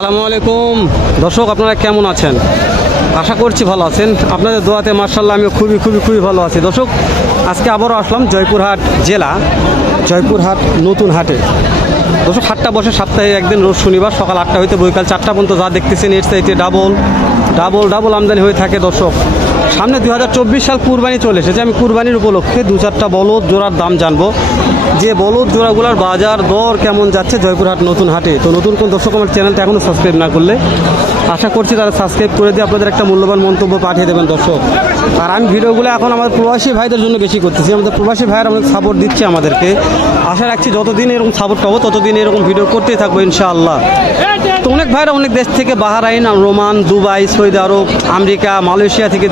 আসসালামু আলাইকুম। দর্শক, আপনারা কেমন আছেন? আশা করছি ভালো আছেন। আপনাদের দোয়াতে মার্শাল্লাহ আমি খুবই খুবই খুবই ভালো আছি। দর্শক, আজকে আবারও আসলাম জয়পুরহাট জেলা, জয়পুরহাট নতুন হাটে। দর্শক, হাটটা বসে সপ্তাহে একদিন রোজ শনিবার সকাল আটটা হইতে বৈকাল চারটা পর্যন্ত যা দেখতেছেন, এর সাইডে ডাবল ডাবল ডাবল আমদানি হয়ে থাকে, দর্শক। সামনে দু হাজার চব্বিশ সাল কুরবানি চলে এসেছে। আমি কুরবানির উপলক্ষে দু চারটা বলদ জোড়ার দাম জানব। যে বলদ জোড়াগুলোর বাজার দর কেমন যাচ্ছে জয়পুরহাট নতুন হাটে? তো নতুন কোন দর্শক আমার চ্যানেলটা এখনও সাবস্ক্রাইব না করলে, আশা করছি তারা সাবস্ক্রাইব করে দিয়ে আপনাদের একটা মূল্যবান মন্তব্য পাঠিয়ে দেবেন, দর্শক। আর আমি ভিডিওগুলো এখন আমার প্রবাসী ভাইদের জন্য বেশি করতেছি। আমাদের প্রবাসী ভাইয়ের আমাদের সাপোর্ট দিচ্ছে আমাদেরকে। আশা রাখছি যতদিন এরকম সাপোর্ট পাবো, ততদিন এরকম ভিডিও করতেই থাকব, ইনশাআল্লাহ। তো অনেক ভাইরা অনেক দেশ থেকে Bahrain, Roman, Dubai Saudi Arab, America, Malaysia থেকে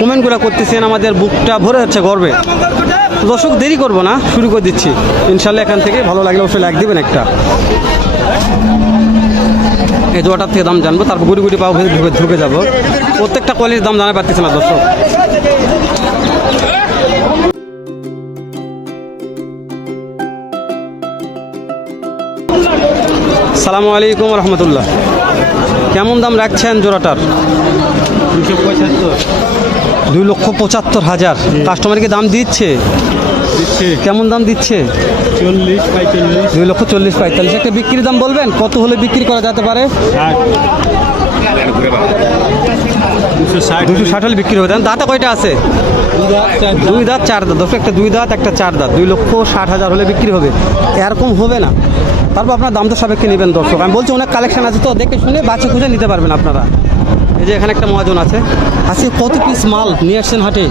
কমেন্টগুলো করতেছেন, আমাদের বুকটা ভরে যাচ্ছে গর্বে। দর্শক, দেরি করব না, শুরু করে দিচ্ছি। ইনশাল্লাহ এখান থেকে ভালো লাগলে অবশ্যই লাইক দিবেন একটা। এই জোয়াটার থেকে দাম জানব, তারপর গুড়ি গুড়ি পাও ঢুকে ঢুকে যাব। প্রত্যেকটা কোয়ালিটির দাম জানা পারতেছে না দর্শক। সালামু আলাইকুম রহমতুল্লাহ। কেমন দাম রাখছেন জোড়াটার? দুই লক্ষ পঁচাত্তর হাজার। কাস্টমারকে দাম দিচ্ছে? কেমন দাম দিচ্ছে? চল্লিশ পঁয়তাল্লিশ। দুই লক্ষ চল্লিশ পঁয়তাল্লিশ। একটা বিক্রির দাম বলবেন? কত হলে বিক্রি করা যেতে পারে? দুশো ষাট। হলে বিক্রি হবে। দাঁতে কয়টা আছে? দুই দাঁত চার দাঁত। দশ একটা দুই দাঁত একটা চার দাঁত। দুই লক্ষ ষাট হাজার হলে বিক্রি হবে। এরকম হবে না। তারপর আপনার দাম তো সাপেক্ষে নেবেন দর্শক। আমি বলছি অনেক কালেকশন আছে তো দেখে শুনে বাচ্চা খুঁজে নিতে পারবেন আপনারা। এই যে এখানে একটা মহাজন আছে। আজকে কত পিস মাল নিয়ে আসছেন হাটে?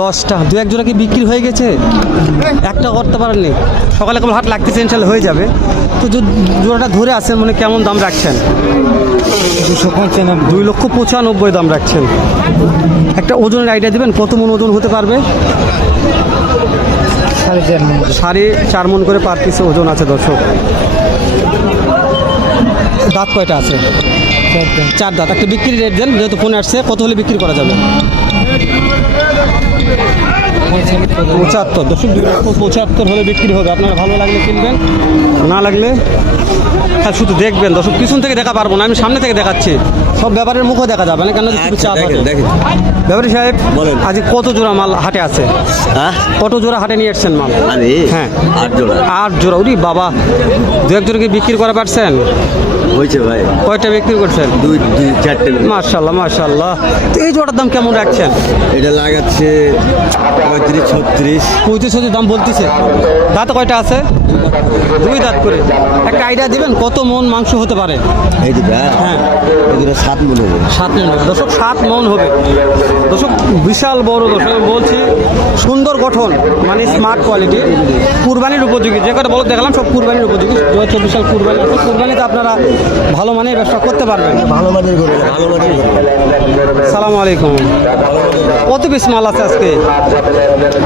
দশটা। দু এক জোড়া কি বিক্রি হয়ে গেছে? একটা করতে পারেননি। সকালে কেবল হাট লাগতেছে ইনশাল্লাহ হয়ে যাবে। তো জোড়াটা ধরে আসেন মানে কেমন দাম রাখছেন? দুশো পঁচানব্বই দুই লক্ষ পঁচানব্বই দাম রাখছেন। একটা ওজনের আইডিয়া দিবেন কত মন ওজন হতে পারবে। সাড়ে চার মন করে। পার পিসে ওজন আছে দর্শক। দাঁত কয়টা আছে? চার দাঁত। একটা বিক্রি রেট দেন যেহেতু ফোন আসছে কত হলে বিক্রি করা যাবে? পঁচাত্তর। দর্শক দুই লক্ষ পঁচাত্তর হলে বিক্রি হবে। আপনারা ভালো লাগলে কিনবেন? না লাগলে? হ্যাঁ শুধু দেখবেন। দর্শক পিছন থেকে দেখা পারব না আমি সামনে থেকে দেখাচ্ছি। সব ব্যাপারের মুখও দেখা যাবে না কেন চাপ ব্যাপারী সাহেব বলেন। আজ কত জোড়া মাল হাটে আছে? হ্যাঁ? কত জোড়া হাটে নিয়ে এসছেন মাল? হ্যাঁ। আট জোড়া। আট জোড়া উরি বাবা। দু এক জোড়া কি বিক্রি করা পারছেন? হয়েছে ভাই। কয়টা বিক্রি করছেন? দুই দুই চারটে মার্শাল্লাহ মার্শাল্লাহ তো এই জোড়ার দাম কেমন রাখছেন? এটা লাগাচ্ছে পঁয়ত্রিশ ছত্রিশ। পঁয়ত্রিশ হাজার দাম বলতেছে। দাঁত কয়টা আছে? দুই দাঁত করে। একটা আইডিয়া দিবেন কত মন মাংস হতে পারে? এই দুটা হ্যাঁ। এই দুটা সাত মনে হবে। সাত মন হবে। দর্শক সাত মন হবে। দর্শক বিশাল বড় দর্শক বলছি সুন্দর গঠন মানে স্মার্ট কোয়ালিটি কুরবানির উপযোগী। যে কটা বলো দেখালাম সব কুরবানির উপযোগী। দু হাজার চব্বিশ সাল কুরবানি। কুরবানিতে আপনারা ভালো মানের ব্যবসা করতে পারবেন। ভালো মানের ভালো মানের সালাম আলাইকুম। কত পিস মাল আছে আজকে?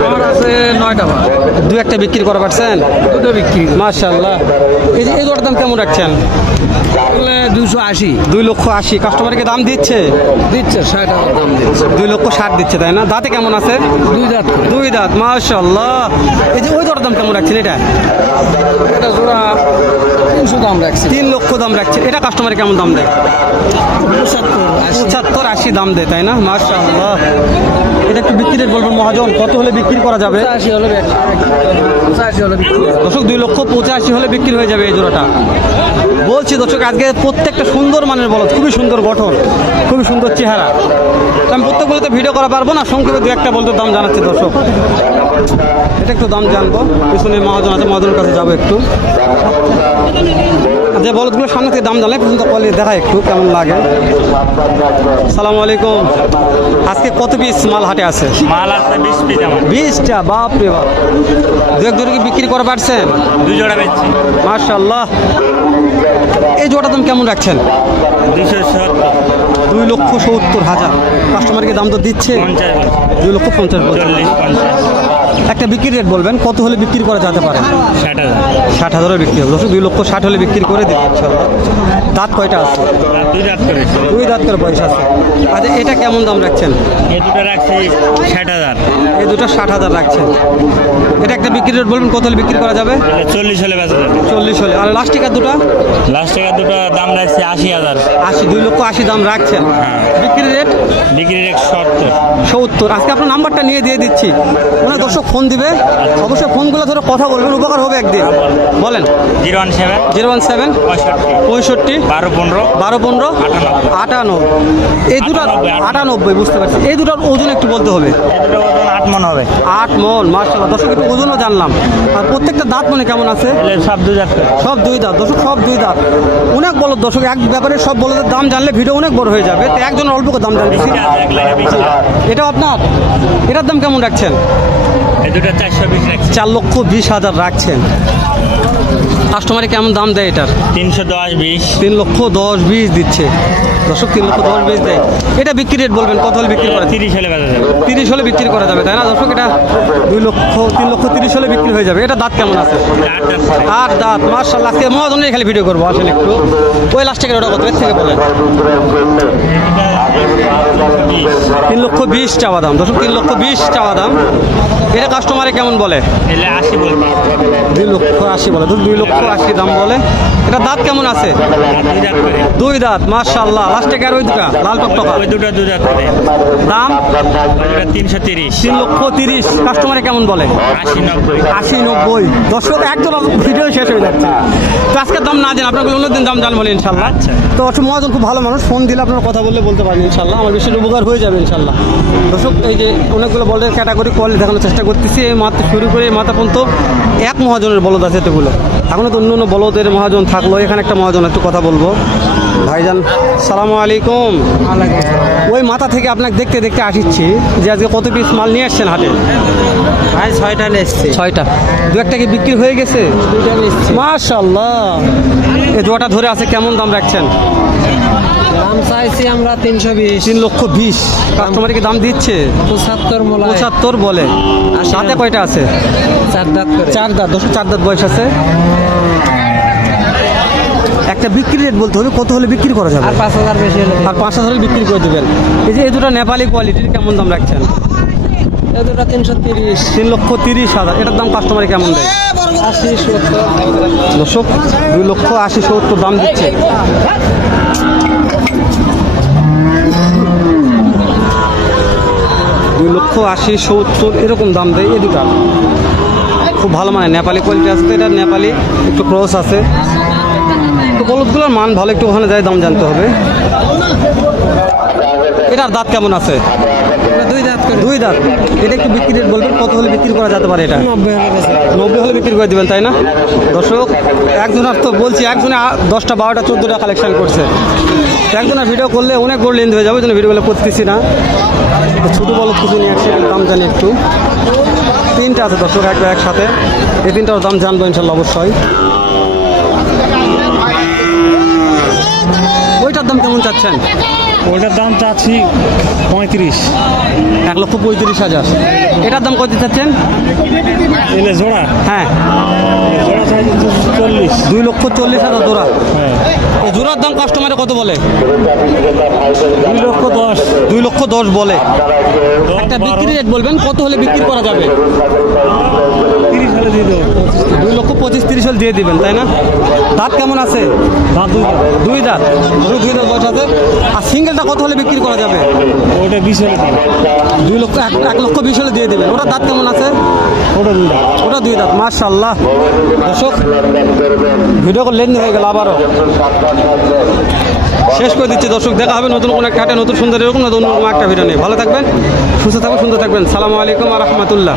আমার আছে নয়টা মাল। দু একটা বিক্রি করা পারছেন? দুটো বিক্রি। মার্শাল্লাহ এই যে এই জোড়ার দাম কেমন রাখছেন? দুশো আশি। দুই লক্ষ আশি। কাস্টমারকে দাম দিচ্ছে? দিচ্ছে ষাট দাম দিচ্ছে। দুই লক্ষ ষাট দিচ্ছে তাই না? দাঁতে কেমন আছে? দুই দাঁত দুই দাঁত মার্শাল্লাহ এই যে ওই জোড়ার দাম কেমন রাখছেন এটা? এটা জোড়া দাম রাখছি? তিন লক্ষ দাম রাখছে। এটা কাস্টমার কেমন দাম দেয়? পঁচাত্তর আশি দাম দেয় তাই না? মার্শাল্লাহ এটা একটু বিক্রি রেট বলবেন মহাজন? কত হলে বিক্রি করা যাবে। দর্শক দুই লক্ষ পঁচাশি হলে বিক্রি হয়ে যাবে এই জোড়াটা। বলছি দর্শক আজকে প্রত্যেকটা সুন্দর মানের বলদ খুবই সুন্দর গঠন খুবই সুন্দর চেহারা। আমি প্রত্যেকগুলোতে ভিডিও করা পারব না সংক্ষেপে দু একটা বলতে দাম জানাচ্ছি দর্শক। এটা একটু দাম জানব পিছনে মহাজন আছে মহাজনের কাছে যাব একটু। যে বলদগুলো সামনে থেকে দাম জানলে পর্যন্ত কলে দেখা একটু কেমন লাগে। সালাম আলাইকুম। আজকে কত পিস মাল হাটে আছে? মাল আছে বিশ পিস বিশটা? বাপ রে বাপ। দু এক জোড়া কি বিক্রি করে পারছেন দুই জোড়া বেচছি। মার্শাল্লাহ এই জোড়া দাম কেমন রাখছেন? দুশো দুই লক্ষ সত্তর হাজার। কাস্টমারকে দাম তো দিচ্ছে। দুই লক্ষ পঞ্চাশ। পঞ্চাশ। একটা বিক্রি রেট বলবেন কত হলে বিক্রি করা যেতে পারে? ষাট হাজার। ষাট হাজারও বিক্রি হবে। দুই লক্ষ ষাট হলে বিক্রি করে দিন ইনশাল্লাহ। দাঁত কয়টা আছে? দুই দাঁত করেছে দুই দাঁত করে পয়সা আছে। আচ্ছা এটা কেমন দাম রাখছেন? এ দুটো রাখছি ষাট হাজার। এই দুটো ষাট হাজার রাখছেন। এটা একটা বিক্রি রেট বলবেন কত হলে বিক্রি করা যাবে? চল্লিশ হলে বেচা যাবে। চল্লিশ হলে। আর লাস্ট টিকার দুটো? লাস্ট দুটো দাম রাখছি আশি হাজার। আশি দুই লক্ষ আশি দাম রাখছেন। বিক্রি রেট বিক্রি রেট সত্তর। সত্তর। আজকে আপনার নাম্বারটা নিয়ে দিয়ে দিচ্ছি। মানে দর্শক ফোন দিবে। অবশ্যই ফোনগুলো ধরে কথা বলবেন উপকার হবে একদিন। বলেন। Zero one seven zero one seven পঁয়ষট্টি। পঁয়ষট্টি বারো পনেরো। বারো পনেরো? আটানব্বই। এই দুটো আটানব্বই, বুঝতে পারছি। এই দুটোর ওজন একটু বলতে হবে। আট মন হবে। আট মন মার্শাল্লাহ দর্শক একটু ওজনও জানলাম। আর প্রত্যেকটা দাঁত মানে কেমন আছে? সব দুই দাঁত সব দুই দাঁত। দর্শক সব দুই দাঁত। অনেক বলো দর্শক এক ব্যাপারে সব বলদের দাম জানলে ভিডিও অনেক বড় হয়ে যাবে। তো একজনের অল্প করে দাম জানতেছি বেশি। এটাও আপনার? এটার দাম কেমন রাখছেন? চার লক্ষ বিশ হাজার রাখছেন। কাস্টমারে কেমন দাম দেয় এটার? তিনশো দশ বিশ। তিন লক্ষ দশ বিশ দিচ্ছে। দর্শক তিন লক্ষ দশ বিশ দেয়। এটা বিক্রি রেট বলবেন কত হলে বিক্রি করা তিরিশ হলে তিরিশ হলে বিক্রি করা যাবে তাই না? দর্শক এটা দুই লক্ষ তিন লক্ষ তিরিশ হলে বিক্রি হয়ে যাবে। এটা দাঁত কেমন আছে? আর দাঁত করে। আট দাঁত মার্শাল্লাহ আজকে মহাজনে খালি ভিডিও করব আসেন একটু। ওই লাস্ট থেকে ওটা কত? থেকে বলেন। তিন লক্ষ বিশ চাওয়া দাম দর্শক তিন লক্ষ বিশ চাওয়া দাম। এটা কাস্টমারে কেমন বলে? আশি দুই লক্ষ আশি বলে দুই লক্ষ আশি দাম বলে। এটা দাঁত কেমন আছে? দুই দাঁত মার্শাল্লাহ লাস্টে আর ওই দুটা? লাল টকটকা? ওই দুটো দুই দাঁত করে দাম? তিনশো তিরিশ। তিন লক্ষ তিরিশ। কাস্টমারে কেমন বলে? আশি নব্বই। আশি নব্বই। দর্শক একদম ভিডিও শেষ হয়ে যাচ্ছে। তো আজকের দাম না জান আপনাকে অন্যদিন দাম জানব ইনশাল্লাহ আচ্ছা। তো অসম খুব ভালো মানুষ ফোন দিলে আপনার কথা বললে বলতে পারেন ইনশাল্লাহ আমার বিশেষ উপকার হয়ে যাবে ইনশাল্লাহ দর্শক এই যে অনেকগুলো বলের ক্যাটাগরি কোয়ালিটি দেখানোর চেষ্টা করতেছি এই মাথা শুরু করে এই মাথা পর্যন্ত এক মহাজনের বলদ আছে এতগুলো। এখনও তো অন্য অন্য বলদের মহাজন থাকল এখানে একটা মহাজন একটু কথা বলব। ভাইজান সালামু আলাইকুম। ওই মাথা থেকে আপনাকে দেখতে দেখতে আসিচ্ছি যে আজকে কত পিস মাল নিয়ে আসছেন হাটে? ভাই ছয়টা এসছে। ছয়টা। দু একটা কি বিক্রি হয়ে গেছে? মাশাল্লাহ এই জোয়াটা ধরে আছে কেমন দাম রাখছেন? দাম চাইছি আমরা তিনশো বিশ। তিন লক্ষ বিশ। কাস্টমার কি দাম দিচ্ছে? পঁচাত্তর মোলা পঁচাত্তর বলে। আর সাথে কয়টা আছে? চার দাঁত চার দাঁত দশ চার দাঁত বয়স আছে? একটা বিক্রি রেট বলতে হবে কত হলে বিক্রি করা যাবে? আর পাঁচ হাজার বেশি হলে আর পাঁচ হাজার হলে বিক্রি করে দেবেন। এই যে এই দুটো নেপালি কোয়ালিটির কেমন দাম রাখছেন? এই দুটো তিনশো তিরিশ। তিন লক্ষ তিরিশ হাজার। এটার দাম কাস্টমারে কেমন দেয়? আশি সত্তর দর্শক, দুই লক্ষ আশি সত্তর দাম দিচ্ছে। দুই লক্ষ আশি সত্তর এরকম দাম দেয় এ দুটা খুব ভালো মানে নেপালি কোয়ালিটি আছে এটা নেপালি একটু ক্রস আছে। তো মান ভালো একটু ওখানে যায় দাম জানতে হবে। এটার দাঁত কেমন আছে? দুই দাঁত দুই দাঁত। এটা একটু বিক্রি রেট বলবেন কত হলে বিক্রি করা যেতে পারে এটা? নব্বই হলে বিক্রি করে দেবেন তাই না? দর্শক একজনের তো বলছি একজনে দশটা বারোটা চোদ্দোটা কালেকশন করছে। একজনের ভিডিও করলে অনেক বড় লেন্থ হয়ে যাবে ওই জন্য ভিডিওগুলো করতেছি না। ছোটো বলো কিছু নিয়ে আসছি একটু দাম জানি একটু। তিনটা আছে দর্শক এক একসাথে। এই তিনটার দাম জানব ইনশাল্লাহ অবশ্যই ওইটার দাম কেমন চাচ্ছেন ওটার দাম চাচ্ছি পঁয়ত্রিশ। এক লক্ষ পঁয়ত্রিশ হাজার। এটার দাম কত চাচ্ছেন? এলে জোড়া? হ্যাঁ। জোড়া চল্লিশ। দুই লক্ষ চল্লিশ হাজার জোড়া। হ্যাঁ। এই জোড়ার দাম কাস্টমারে কত বলে? দুই লক্ষ দশ। দুই লক্ষ দশ বলে। একটা বিক্রি রেট বলবেন কত হলে বিক্রি করা যাবে? দিয়ে দেবো। দুই লক্ষ পঁচিশ তিরিশ হলে দিয়ে দিবেন তাই না? দাঁত কেমন আছে? দাঁত দুই দুই দাঁত? দুই দুই দাঁত বয়স আছে? আর সিঙ্গেলটা কত হলে বিক্রি করা যাবে? ওটা বিশ হলে দুই লক্ষ এক লক্ষ বিশ হলে দিয়ে দেবেন। ওটা দাঁত কেমন আছে? ওটা দুই দাঁত। ওটা দুই দাঁত মার্শাল্লাহ দর্শক ভিডিও কল লেনদেন হয়ে গেল আবারও। শেষ করে দিচ্ছি দর্শক দেখা হবে নতুন কোনো একটা হাটে নতুন সুন্দর এরকম নতুন কোনো একটা ভিডিও নেই ভালো থাকবেন সুস্থ থাকবেন সুন্দর থাকবেন। সালামু আলাইকুম আ রহমতুল্লাহ।